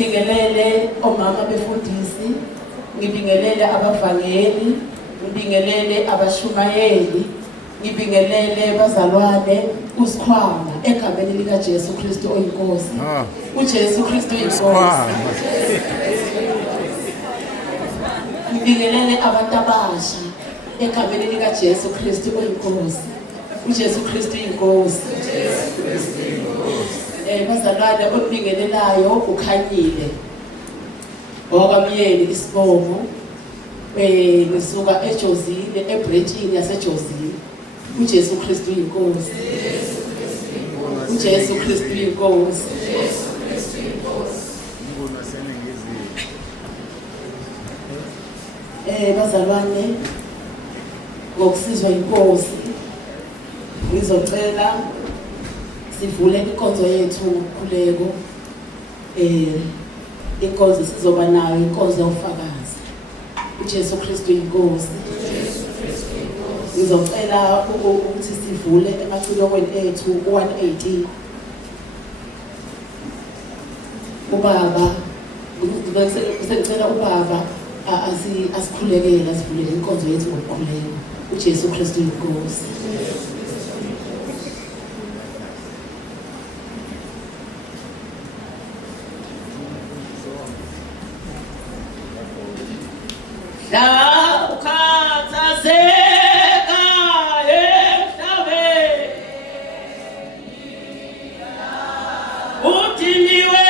Ngibingelele omama befundisi, ngibingelele abavangeli, ngibingelele abashumayeli, ngibingelele bazalwane usikhwama egameni lika Jesu Kristu oyinkosi. uJesu Kristu oyinkosi. Ngibingelele abantu abasha egameni lika Jesu Kristu oyinkosi. uJesu Kristu oyinkosi. Bazalwane obingelelayo ukhanyile wakwamyeni isibongo ngisuka eJozini ebretshini yaseJozini. uJesu Kristu uyinkosi. uJesu Kristu uyinkosi. Bazalwane ngokusizwa inkosi ngizocela sivule inkonzo yethu ngokukhuleko. Inkonzo sizoba nayo inkonzo yofakazi. uJesu Kristu uyinkosi. Ngizocela ukuthi sivule emacilokweni ethu 118. Ubaba ngicela ubaba asikhulekele asivulele inkonzo yethu ngokukhuleka. uJesu Kristu uyinkosi. La ukhathazeka emhlabeni udiniwe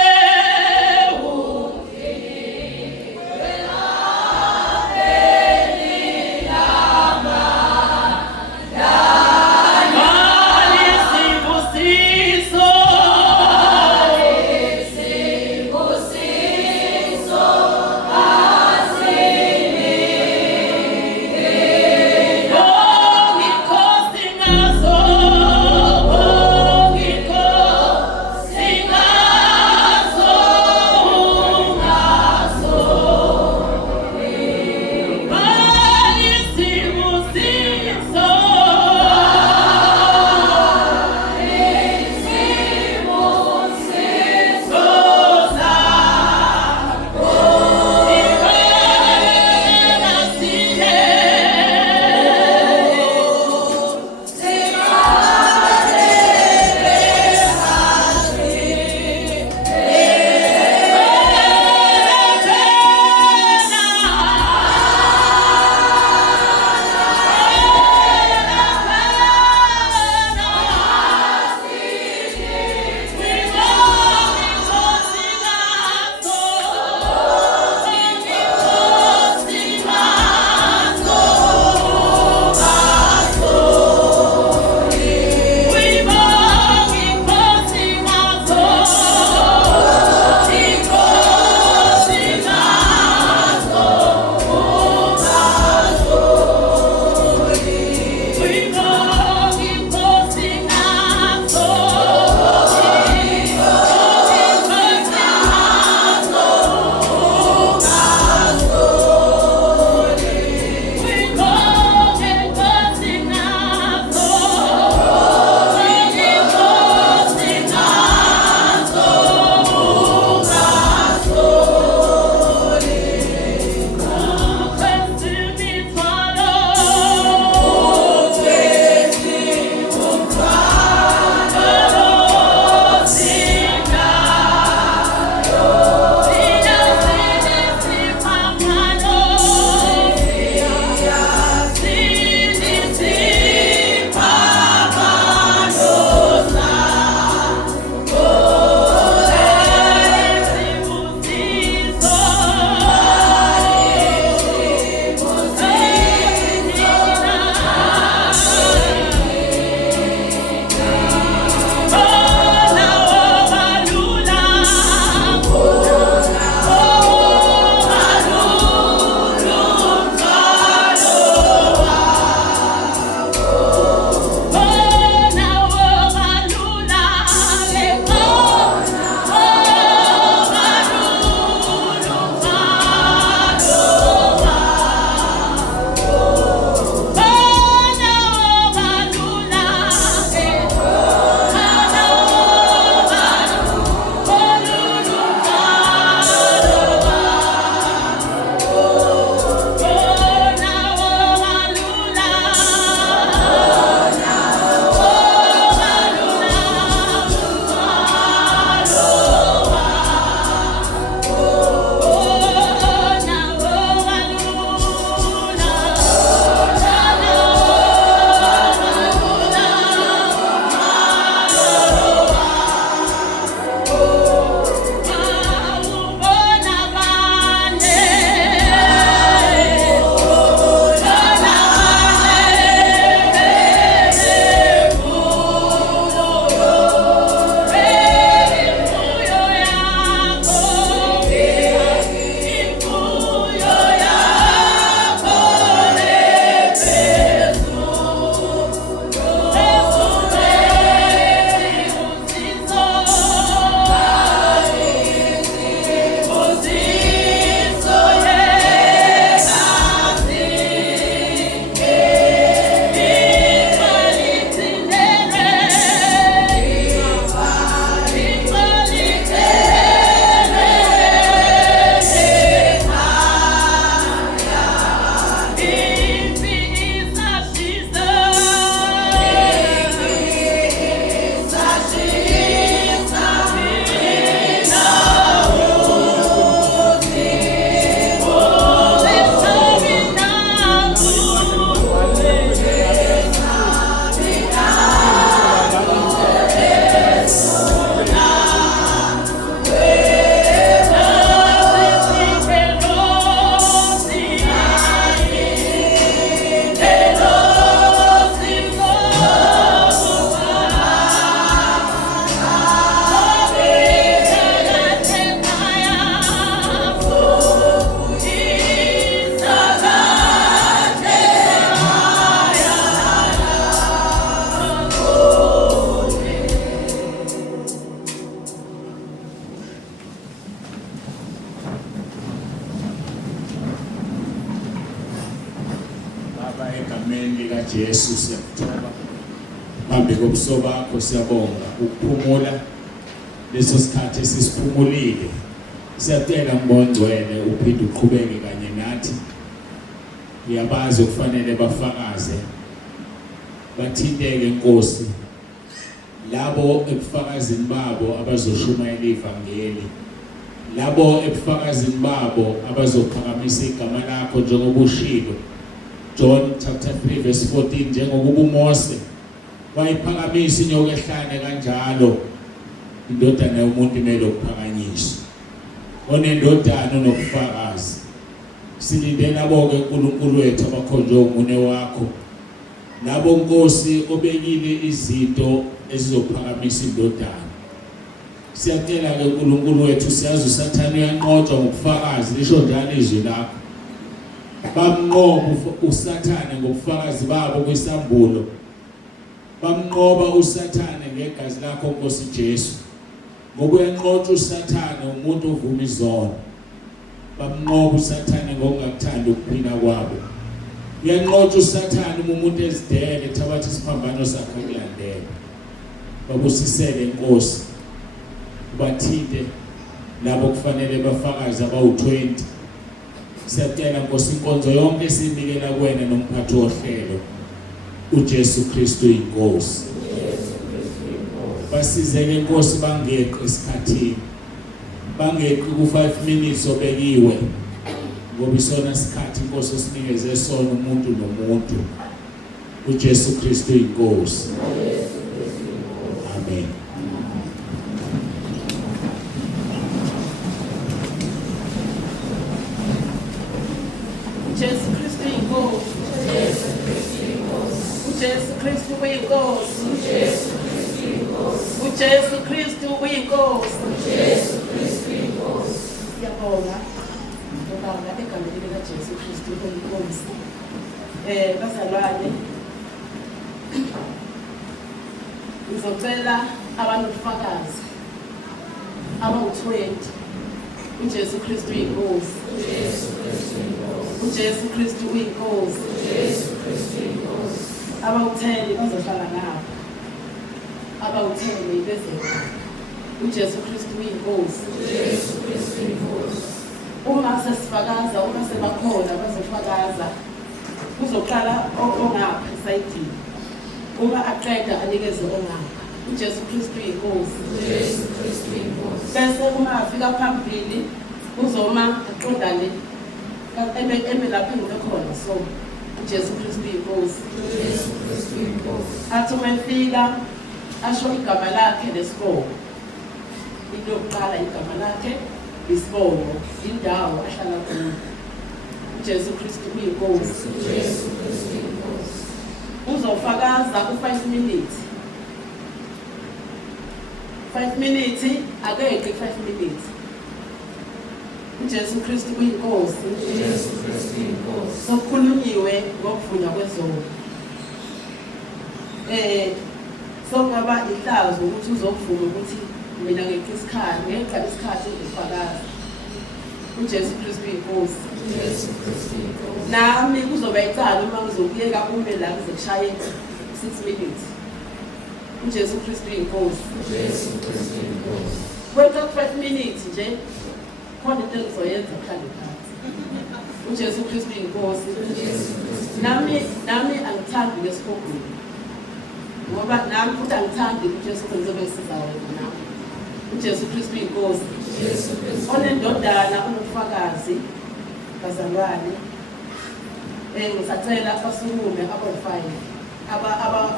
egameni likaJesu siyakuthoba. Phambi kobuso bakho siyabonga ukuphumula leso sikhathi esisiphumulile. Siyacela ngibongcwele uphinde uqhubeke kanye nathi. Uyabazi ukufanele bafakaze. Bathinteke Nkosi labo ebufakazini babo abazoshumayela ivangeli. Labo ebufakazini babo abazophakamisa igama lakho njengoba ushilo. John chapter 3 verse 14 njengokuba uMose wayiphakamisa inyoka ehlane kanjalo indodana yomuntu imele ukuphakanyiswa. Onendodana unokufakazi. Silindela bonke uNkulunkulu wethu abakhonjwe umune wakho. Labo Nkosi obekile izinto ezizophakamisa indodana. Siyacela ke uNkulunkulu wethu siyazi uSathane uyanqotshwa ngokufakazi lisho njalo izwi lakho. Bamnqoba uSathane ngobufakazi babo kwisambulo. Bamnqoba uSathane ngegazi lakho Nkosi Jesu. Ngoba uyanqotshwa uSathane umuntu ovuma izono. Bamnqoba uSathane ngokungakuthandi ukuphila kwabo. Uyanqotshwa uSathane umuntu ezidele thabatha isiphambano sakhe kulandela. Babusisele Nkosi. Bathinte labo kufanele bafakaze abawu-20. Siyacela Nkosi inkonzo yonke esinikela kuwena nomphathi wohlelo uJesu Kristu inkosi. Basizeke Nkosi bangeqe isikhathini. Bangeqe ku5 minutes obekiwe. Ngoba isona isikhathi Nkosi esinikeze sona umuntu nomuntu. uJesu Kristu inkosi. Amen. uJesu Kristu inkosi. uJesu Kristu uyinkosi. uJesu Kristu uyinkosi. Siyabonga Baba egameni likaJesu Kristu uyinkosi. Bazalwane, ngizocela abanobufakazi abawu-20 uJesu Kristu uyinkosi. uJesu Kristu uyinkosi. Abawu-10 bazohlala nabo. Abawu-10 beze uJesu Kristu uyinkosi. Uma sesifakaza, uma sebakhona bazofakaza, kuzoqala ongapha esayidini. Uma aqeda anikeze ongapha. uJesu Kristu uyinkosi. Bese uma afika phambili uzoma aqondane eme lapha engikhona so uJesu Kristu uyinkosi. Athi uma efika asho igama lakhe lesibongo. Into yokuqala igama lakhe isibongo, indawo ahlala kuyo. uJesu Kristu uyinkosi. Uzofakaza ku5 minutes. 5 minutes akeqe 5 minutes. uJesu Kristu uyinkosi. Sokhulunyiwe ngokuvunywa kwezono. Sokungaba ihlazo ukuthi uzovuma ukuthi mina ngeqi isikhathi ngifakaza. uJesu Kristu uyinkosi. Nami kuzoba icala uma ngizokuyeka ume la ngizoshaya 6 minutes. uJesu Kristu uyinkosi. Kwenza 5 minutes nje khona into engizoyenza mhlawumbe phansi. uJesu Kristu uyinkosi. Nami angithandi lesifobuni. Ngoba nami futhi angithandi uJesu Kristu obesiza wena nami. uJesu Kristu uyinkosi. Onendodana unobufakazi bazalwane. Ngisacela basukume abo-5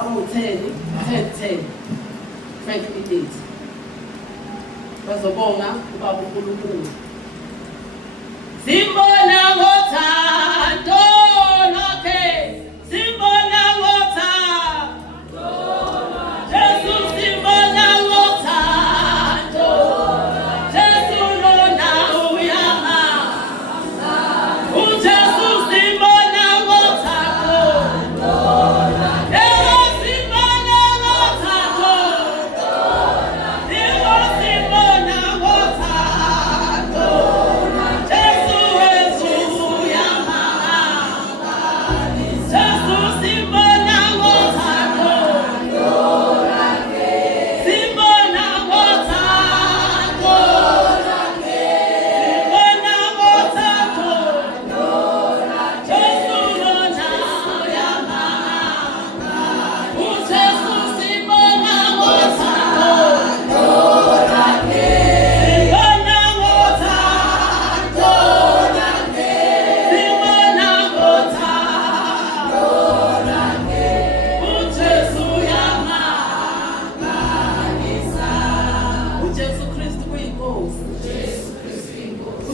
abo-10 5 minutes. Bazobonga ubaba uNkulunkulu. Simbona ngothando lwakhe. Simbona ngothando. Jesu simbona ngothando. Jesu lona uyahamba. uJesu simbona ngothando. Yebo simbona ngothando. Yebo simbona ngothando. Jesu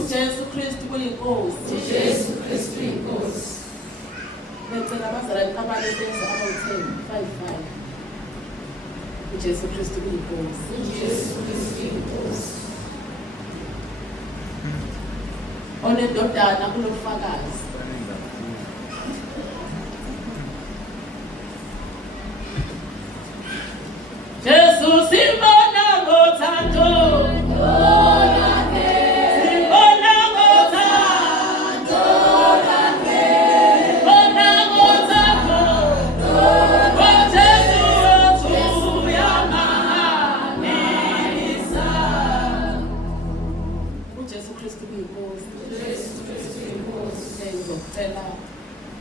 uJesu Kristu kuyinkosi. uJesu Kristu inkosi. Ngicela abazalwane abalebeza abawu-10, 5. uJesu Kristu kuyinkosi. uJesu Kristu inkosi. Onendodana kulofakazi. Jesu simbona ngothando.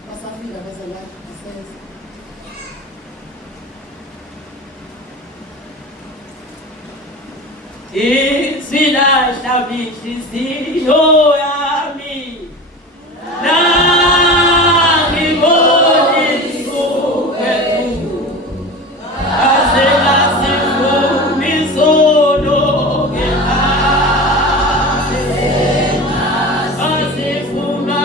Basafika bazalwane basenza. Isilahla inhliziyo yami nangibona isukethu aze lasifuna isono asifuna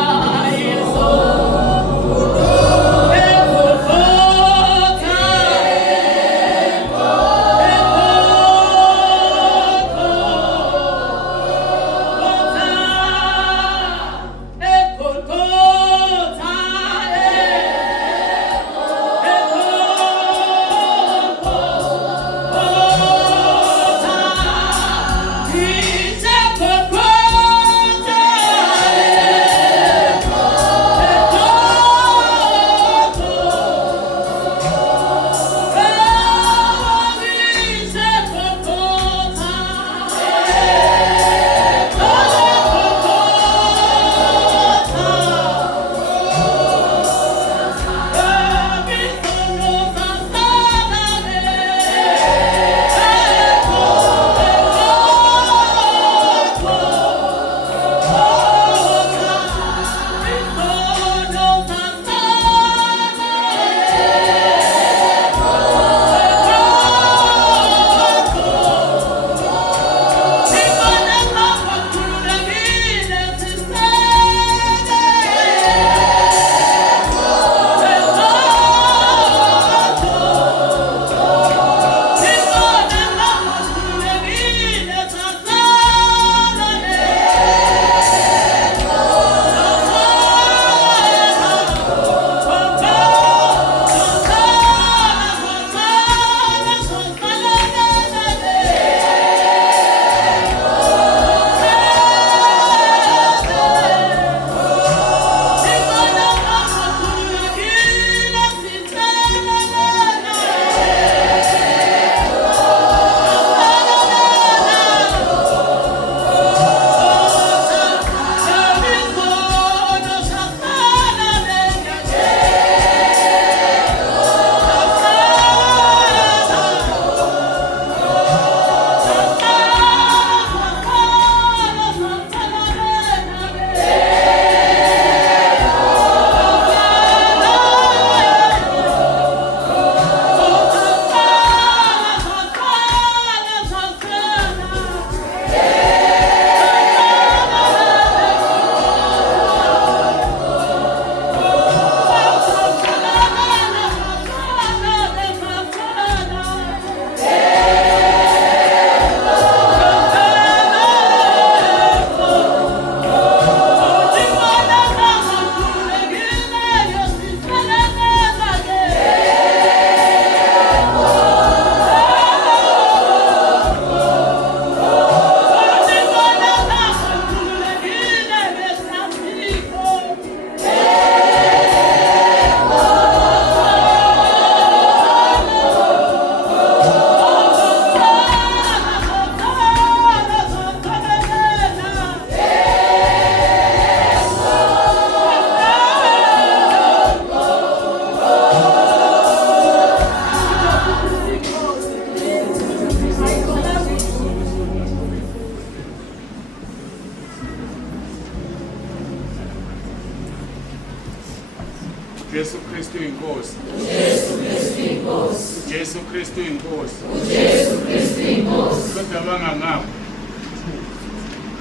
Jesu Kristu inkosi. uJesu Kristu inkosi. Jesu Kristu inkosi. uJesu Kristu inkosi. Kodwa bangangaphi.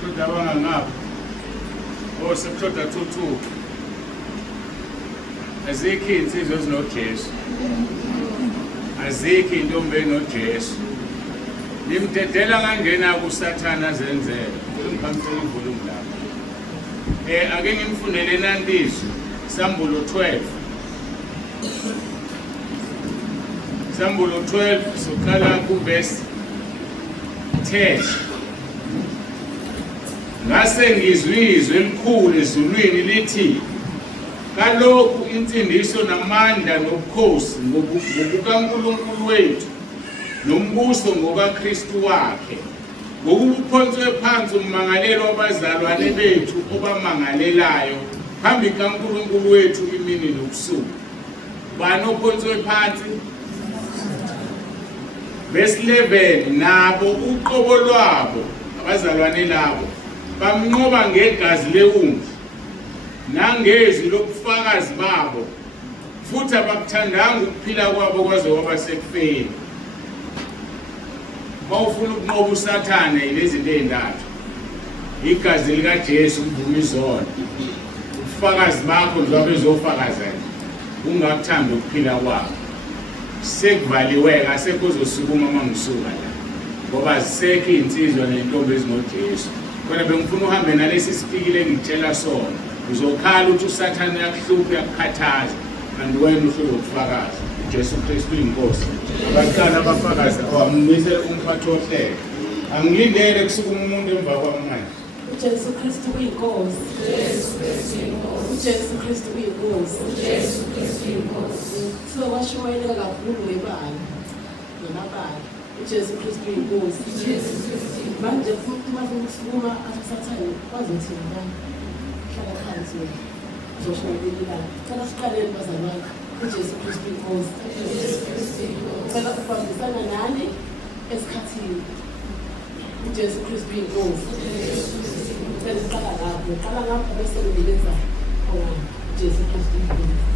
Kodwa bangangaphi. inkosi kushoda thuthuke. Azikho insizwe ezinoJesu. Azikho intombi enoJesu. Nimdedela kanjena kuSathana zenzele. Ngiphamthe ivolume lapha. Ake ngimfundele nantizo Sambulo 12. Sambulo 12 soqala kuverse 10. Ngase ngizwe izwi elikhulu ezulwini lithi kalokhu insindiso namandla nobukhosi ngobukaNkulunkulu wethu nombuso ngokaKristu wakhe ngokuphonswe phansi ummangalelo wabazalwane bethu obamangalelayo phambi kaNkulunkulu wethu imini nobusuku. Bani ophonswe phansi? Verse 11 nabo uqobo lwabo abazalwane labo bamnqoba ngegazi lewundlu nangezwi lokufakazi babo futhi abakuthandanga ukuphila kwabo kwaze kwaba sekufeni. Bawufuna ukunqoba uSathane yilezinto ezintathu: igazi likaJesu ukuvuma izono, ubufakazi bakho njengoba bezofakaza nje ungakuthanda ukuphila kwabo. Sekuvaliwe asekho uzosukuma mangisuka la ngoba azisekho insizwa nentombi ezinoJesu. Kodwa bengifuna uhambe nalesi sipikile ngitshela sona, uzokhala ukuthi uSathane yakuhlupha yakukhathaza kanti wena uhlelo ukufakaza uJesu Kristu inkosi. Abaqala abafakazi awamnise umphathi ohlelo. Angilindele kusukuma umuntu emva kwami manje. uJesu Kristu uyinkosi. uJesu Kristu uyinkosi. So washumayela kakhulu ngemabala. uJesu Kristu uyinkosi. Manje futhi masukuma asathane bazothina hlala phansi wena uzoshumayela. Cela siqaleni bazalwane. uJesu Kristu uyinkosi. Cela ukubambisana nani esikhathini. uJesu Kristu uyinkosi. Cela siqala lapho bese ngibenza khona uJesu Kristu uyinkosi.